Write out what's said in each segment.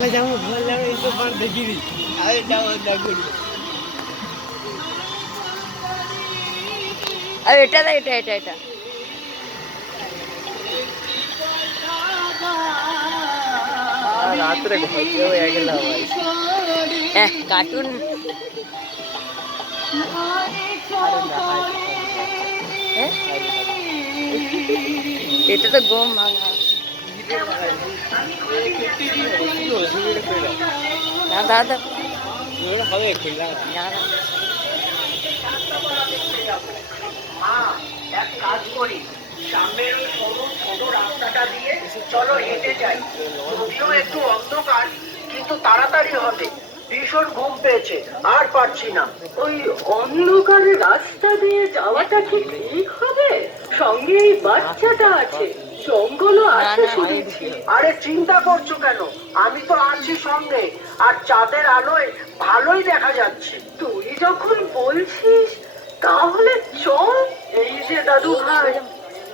যাবো বললাম এই তো বার দেখিনি আরে যাবো না করি আরে এটা না এটা এটা এটা রাত্রে ঘুমিয়ে হয়ে গেলাম কার্টুন এটা তো গম ভাঙা না দাদা হবে খেললাম না না এক কাজ করি সামনের ওই সরু ছোট রাস্তাটা দিয়ে চলো হেঁটে যাই যদিও একটু অন্ধকার কিন্তু তাড়াতাড়ি হবে ভীষণ ঘুম পেয়েছে আর পারছি না ওই অন্ধকারে রাস্তা দিয়ে যাওয়াটা কি ঠিক হবে সঙ্গে এই বাচ্চাটা আছে জঙ্গলও আছে শুনেছি আরে চিন্তা করছো কেন আমি তো আছি সঙ্গে আর চাঁদের আলোয় ভালোই দেখা যাচ্ছে তুই যখন বলছিস তাহলে চল এই যে দাদু ভাই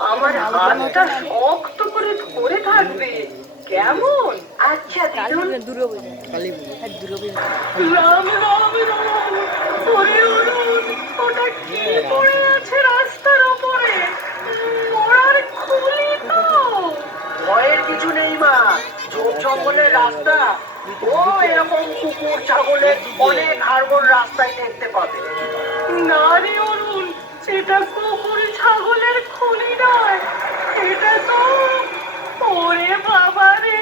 আমার হাতটা শক্ত করে ধরে থাকবে কেমন আচ্ছা দিদুন রাম রাম রাম ওরে অরুণ ওটা কি পড়ে আছে রাস্তার উপরে মরার খুলি তো ভয়ের কিছু নেই মা ঝোপ জঙ্গলের রাস্তা ও এরকম কুকুর ছাগলের অনেক হাড়গোড় রাস্তায় দেখতে পাবে না রে অরুণ এটা কুকুর ছাগলের খুলি নয় এটা তো ওরে বাবা রে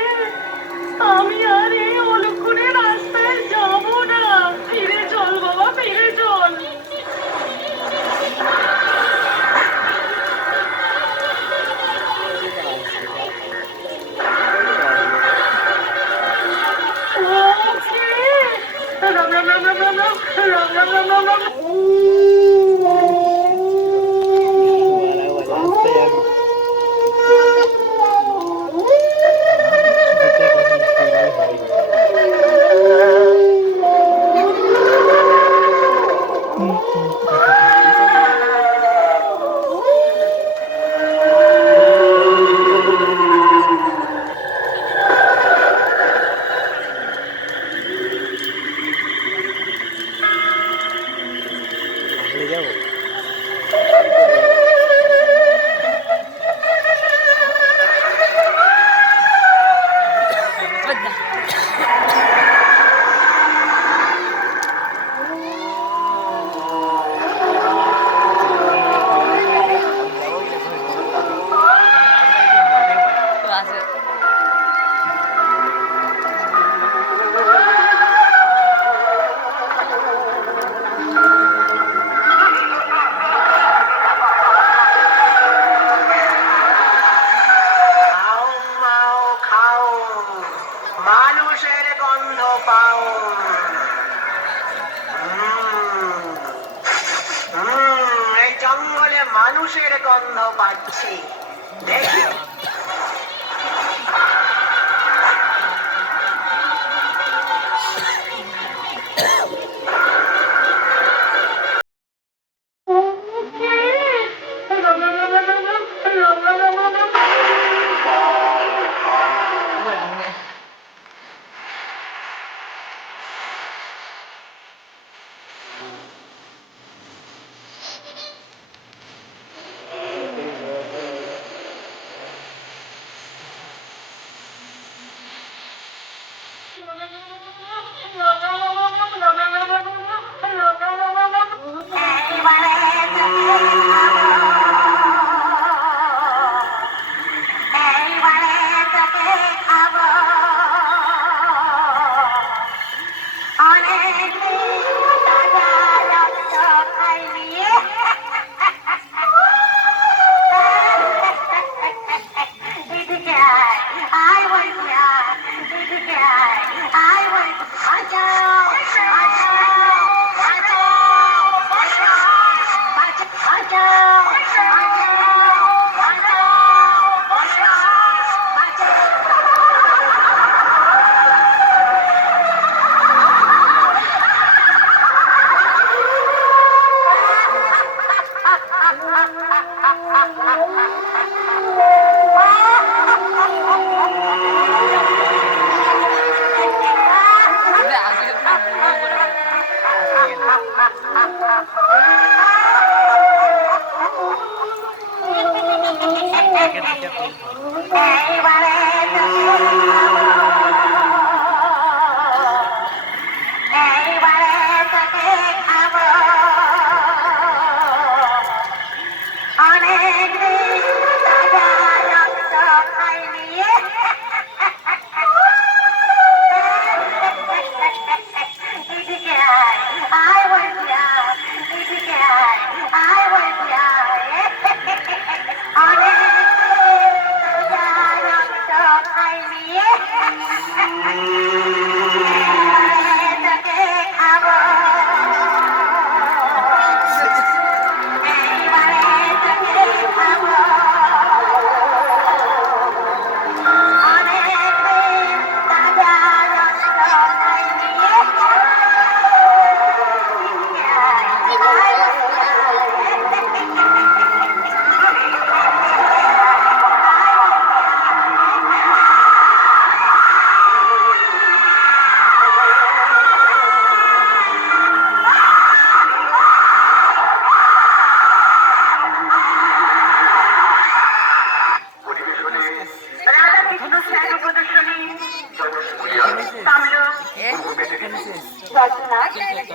আমি আর এই অলক্ষণে রাস্তায় যাব না ফিরে চল বাবা ফিরে চল রাম রাম রাম রাম রাম রাম রাম রাম রাম রাম মানুষের গন্ধ পাও এই জঙ্গলে মানুষের গন্ধ পাচ্ছি দেখি I want না